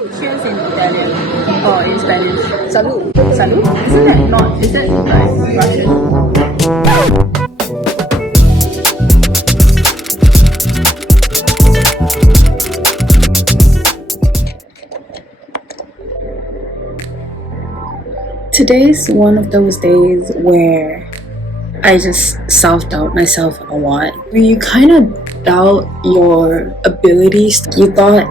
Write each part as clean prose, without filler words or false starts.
Cheers in Italian or in Spanish. Salud. Salud? Isn't that not? Is that like Russian? Today's one of those days where I just self-doubt myself a lot. You kind of doubt your abilities. You thought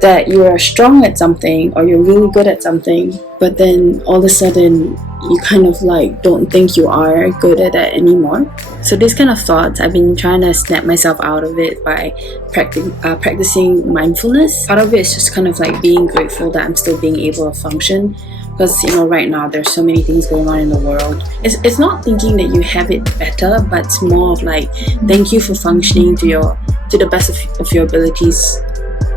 that you are strong at something or you're really good at something, but then all of a sudden you kind of like don't think you are good at that anymore. So these kind of thoughts, I've been trying to snap myself out of it by practicing mindfulness. Part of it is just kind of like being grateful that I'm still being able to function. Because right now there's so many things going on in the world. It's not thinking that you have it better, but it's more of like thank you for functioning to the best of your abilities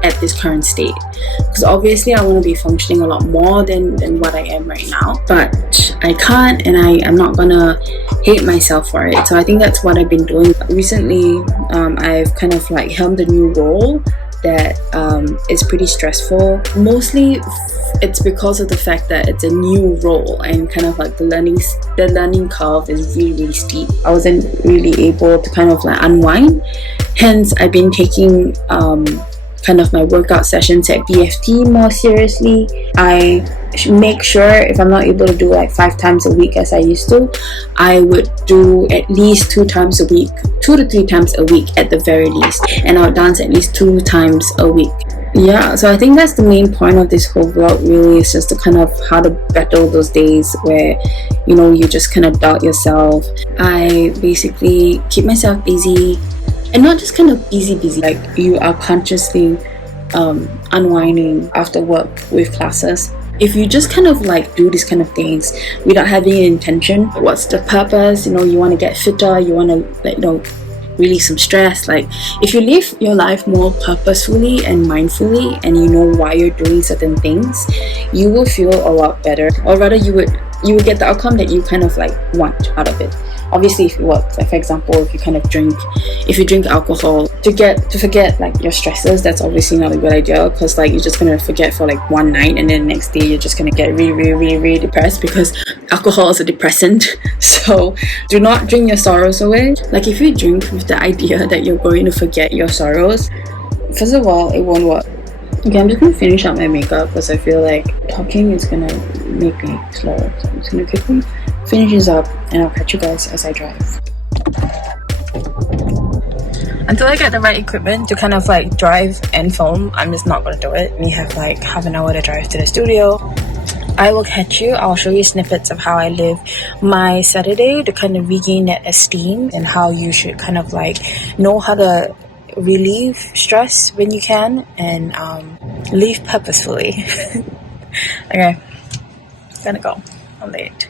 at this current state. Because obviously I want to be functioning a lot more than what I am right now, but I can't, and I'm not gonna hate myself for it. So I think that's what I've been doing recently. I've kind of like helmed a new role that is pretty stressful. Mostly it's because of the fact that it's a new role and kind of like the learning curve is really steep. I wasn't really able to kind of like unwind. Hence I've been taking kind of my workout sessions at BFT more seriously. I make sure if I'm not able to do like 5 times a week as I used to, I would do at least 2 times a week, 2 to 3 times a week at the very least, and I'll dance at least 2 times a week. Yeah, so I think that's the main point of this whole vlog, really, is just to kind of how to battle those days where you just kind of doubt yourself. I basically keep myself busy, and not just kind of busy, like you are consciously unwinding after work with classes. If you just kind of like do these kind of things without having an intention, what's the purpose? You want to get fitter, you want to release some stress. Like if you live your life more purposefully and mindfully, and you know why you're doing certain things, you will feel a lot better, or rather you would get the outcome that you kind of like want out of it. Obviously, if you work, like for example, if you drink alcohol to forget like your stresses, that's obviously not a good idea, because like you're just gonna forget for like one night, and then the next day you're just gonna get really depressed, because alcohol is a depressant. So do not drink your sorrows away. Like if you drink with the idea that you're going to forget your sorrows, first of all, it won't work. Okay, I'm just gonna finish up my makeup because I feel like talking is gonna make me slow. So I'm just gonna quickly finish this up, and I'll catch you guys as I drive. Until I get the right equipment to kind of like drive and film, I'm just not gonna do it. We have like half an hour to drive to the studio. I will catch you. I'll show you snippets of how I live my Saturday to kind of regain that esteem, and how you should kind of like know how to relieve stress when you can, and live purposefully. Okay, gonna go. I'm late.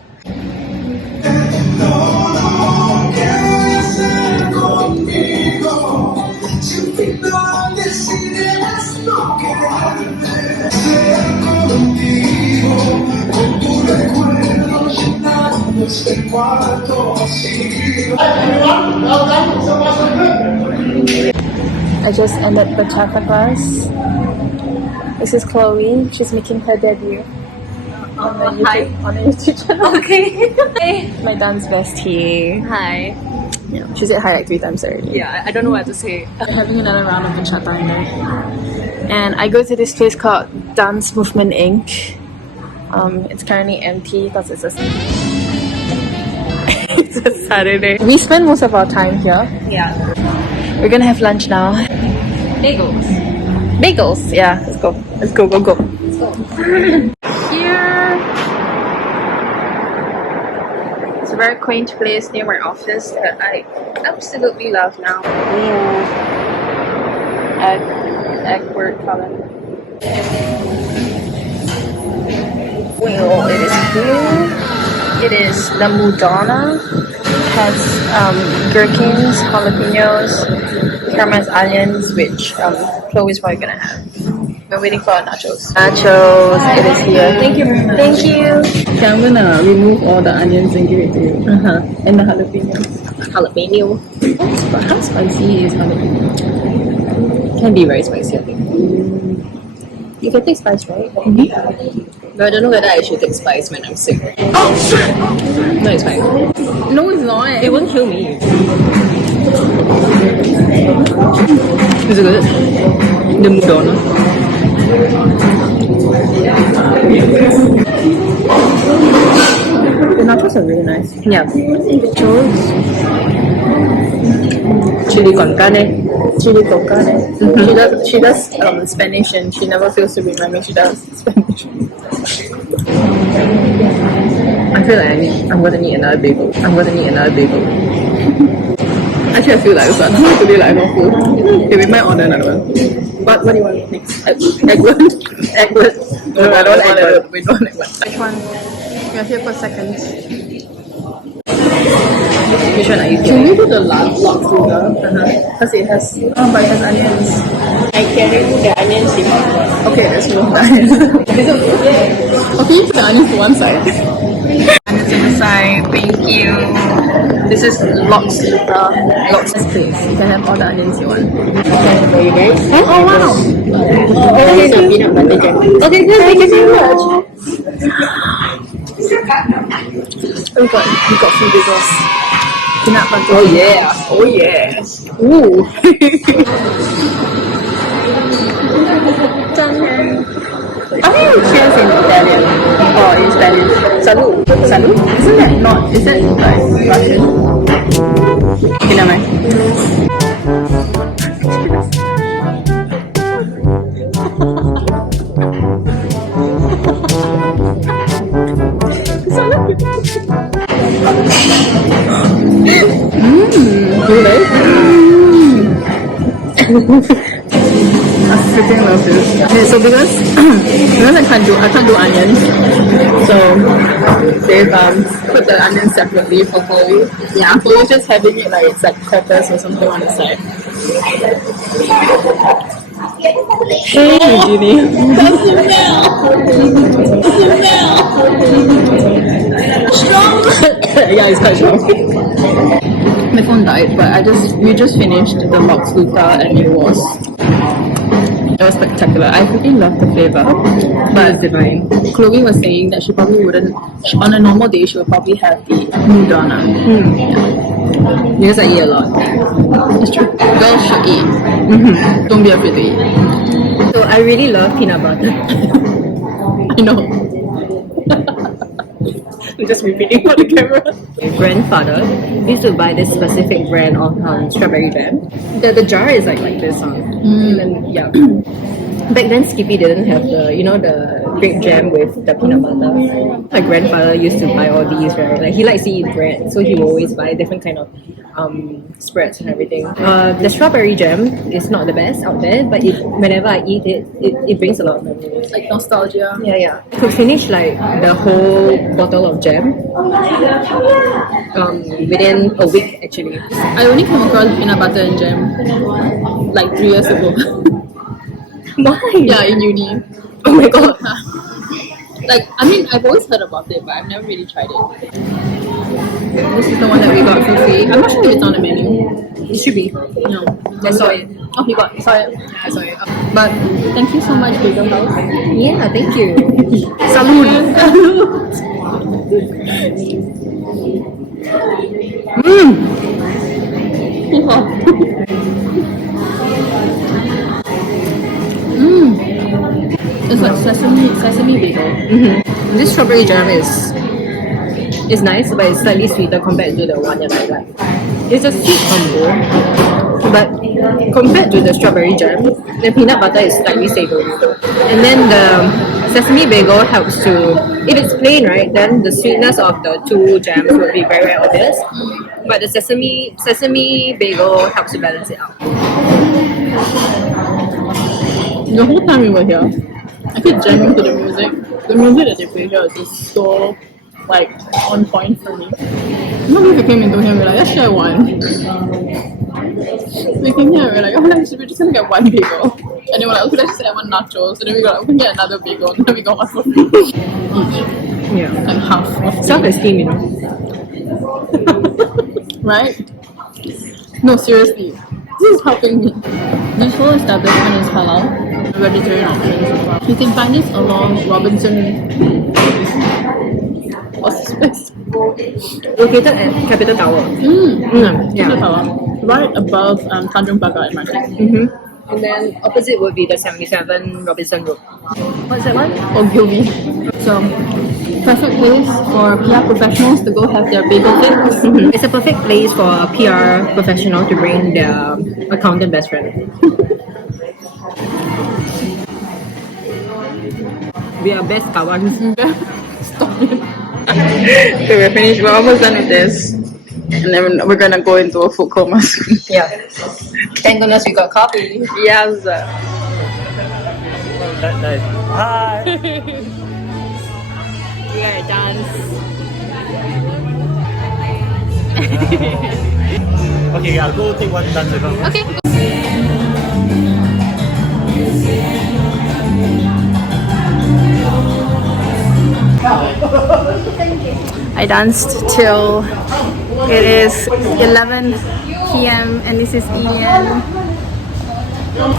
I just ended Bachata class. This is Chloe. She's making her debut on the YouTube channel. Okay. My dance bestie. Hi. Yeah, she said hi like 3 times already. Yeah, I don't know what to say. We're having another round of Bachata in there. And I go to this place called Dance Movement Inc. It's currently empty because it's a Saturday. We spend most of our time here. Yeah. We're gonna have lunch now. Bagels. Bagels, yeah. Let's go. Let's go. Let's go. Here. It's a very quaint place near my office that I absolutely love now. Egg word color. Well, it is blue. It is the Mudana. It has gherkins, jalapenos, caramelized onions, which Chloe's probably gonna have. We're waiting for our nachos. Nachos, it is here. Thank you. Thank you. Okay, I'm gonna remove all the onions and give it to you. And the jalapenos. Jalapeno. But how spicy is jalapeno? Can be very spicy, I think. You can take spice, right? But I don't know whether I should take spice when I'm sick. No, it's fine. No, it's not. It won't kill me. Is it good? The Mudona. The nachos are really nice. Yeah. Nachos. Chili con carne. Chili con carne. She does Spanish and she never fails to remind me she does Spanish. I feel like I'm gonna need another bagel. Actually, I feel like so I don't want to be like more full. Okay, we might order another one. What do you want next? Eggplant? Eggplant? No, I don't want eggplant. We don't want eggplant. Which one? We are here for seconds. Which one are you Can doing? you do the log sugar? Because it has, but it has onions. I can remove the onions if you want. Okay, let's remove the onions. Okay, you put the onions to one side. Onions to the side, thank you. This is lox sugar. Lox, please. You can have all the onions you want. Are you guys? Oh wow! This is a peanut butter jam. Okay, good. Thank you very much. We got few bagels. Peanut butter. Oh yeah. Oh yeah. Ooh. I think cheers in Italian. Oh, in Spanish. Salud. Salud? Isn't that not? Is that like Russian? Okay, never mind. I freaking love this. Okay, so because I can't do onions, so they've put the onions separately for Chloe. Yeah, Chloe's just having it like it's like peppers or something on the side. Hey, Eugenie. That's the strong. Yeah, it's quite strong. My phone died, but we just finished the lox luta and it was spectacular. I freaking love the flavor. But divine. Chloe was saying that she probably wouldn't, on a normal day, she would probably have the Mudana. Because I eat a lot. It's true. Girls should eat. Don't be afraid to eat. So I really love peanut butter. I know. I'm just repeating for the camera. My grandfather used to buy this specific brand of strawberry jam. The jar is like this and then yeah. Back then Skippy didn't have the the grape jam with the peanut butter. My grandfather used to buy all these, right? Like he likes to eat bread, so he will always buy different kind of spreads and everything. The strawberry jam is not the best out there, but whenever I eat it, it brings a lot of memories. Like nostalgia. Yeah. I could finish like the whole bottle of jam within a week actually. I only came across peanut butter and jam like 3 years ago. Why? Yeah, in uni. Oh my god. Like, I mean, I've always heard about it, but I've never really tried it. This is the one that we got for free. I'm not sure if it's on the menu. It should be. No. I saw it. Oh, you saw it? Yeah, I saw it. But thank you so much, BeigelHaus. Yeah, thank you. Salud! It's like sesame bagel. This strawberry jam is nice, but it's slightly sweeter compared to the one that I like. It's a sweet combo, but compared to the strawberry jam, the peanut butter is slightly savory. And then the sesame bagel helps to, if it's plain, right, then the sweetness of the two jams would be very, very obvious. But the sesame bagel helps to balance it out. The whole time we were here, I kept jamming to the music. The music that they play here is just so like on point for me. Remember we came into here, we're like, let's share one. We came here, we're like, oh, we're just gonna get one bagel. And then we're like, okay, let's just get one nachos. And then we got, we can get another bagel. And then we got one for free each. Yeah. Like half. Self-esteem, Right? No, seriously. This is helping me. This whole establishment is halal. vegetarian options as well. You can find this along Robinson. What's this place? Located at Capital Tower. Yeah. Right above Tanjung Pagar MRT. And then opposite would be the 77 Robinson Road. What's that one? Ogilvy. So, perfect place for PR professionals to go have their bagel fix. It's a perfect place for a PR professional to bring their accountant best friend. We are best kawans. Stop it. Okay, we're finished. We're almost done with this. And then we're gonna go into a food coma soon. Yeah. Thank goodness we got coffee. Yes. Hi. We are dance. Okay, I'll go take one dance with her. Okay. I danced till it is 11 p.m. and this is Ian.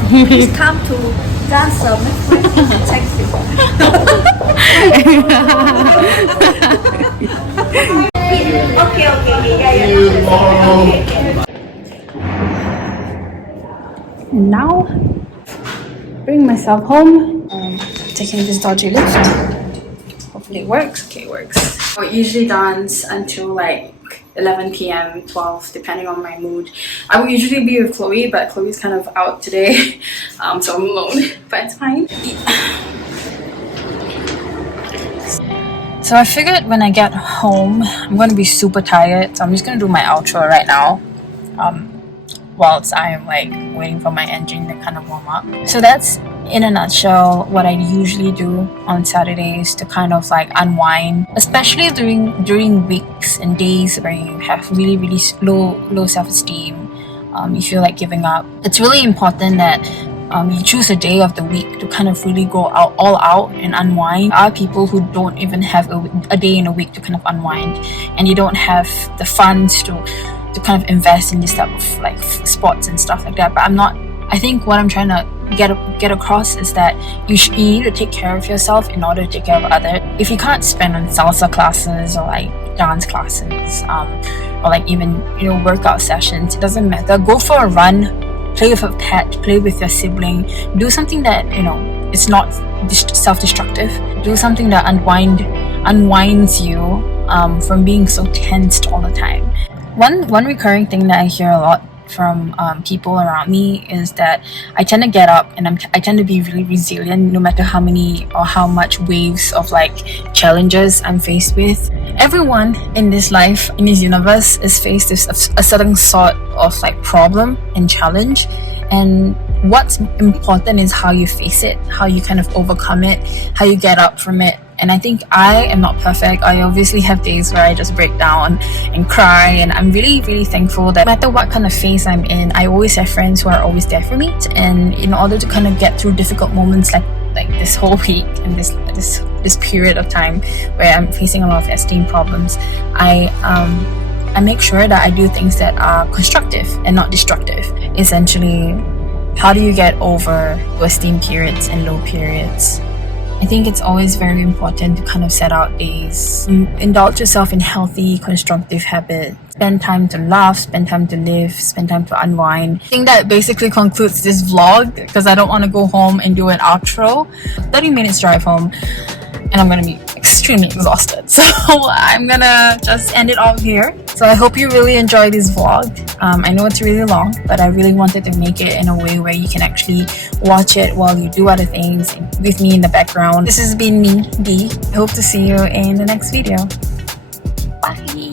Please come to dance taxi. Okay, yeah. And now, bring myself home and taking this dodgy lift. Hopefully it works. Okay, it works. I usually dance until like 11 p.m, 12, depending on my mood. I would usually be with Chloe, but Chloe's kind of out today, so I'm alone, but it's fine. So I figured when I get home, I'm going to be super tired, so I'm just going to do my outro right now. Whilst I am like waiting for my engine to kind of warm up. So that's in a nutshell what I usually do on Saturdays to kind of like unwind, especially during weeks and days where you have really low self-esteem. You feel like giving up. It's really important that you choose a day of the week to kind of really go all out and unwind. There are people who don't even have a day in a week to kind of unwind, and you don't have the funds to kind of invest in this type of like sports and stuff like that. But I think what I'm trying to get across is that you need to take care of yourself in order to take care of others. If you can't spend on salsa classes or like dance classes, or like even workout sessions, it doesn't matter. Go for a run, play with a pet, play with your sibling, do something that it's not self-destructive. Do something that unwinds you from being so tensed all the time. One recurring thing that I hear a lot from people around me is that I tend to get up and I tend to be really resilient no matter how many or how much waves of like challenges I'm faced with. Everyone in this life, in this universe, is faced with a certain sort of like problem and challenge, and what's important is how you face it, how you kind of overcome it, how you get up from it. And I think I am not perfect. I obviously have days where I just break down and cry, and I'm really thankful that no matter what kind of phase I'm in, I always have friends who are always there for me. And in order to kind of get through difficult moments like this whole week and this period of time where I'm facing a lot of esteem problems, I make sure that I do things that are constructive and not destructive. Essentially, how do you get over low esteem periods and low periods? I think it's always very important to kind of set out days. Indulge yourself in healthy, constructive habits. Spend time to laugh, spend time to live, spend time to unwind. I think that basically concludes this vlog because I don't want to go home and do an outro. 30 minutes drive home and I'm going to be extremely exhausted. So I'm going to just end it off here. So I hope you really enjoy this vlog. I know it's really long, but I really wanted to make it in a way where you can actually watch it while you do other things with me in the background. This has been me, Dee. I hope to see you in the next video. Bye!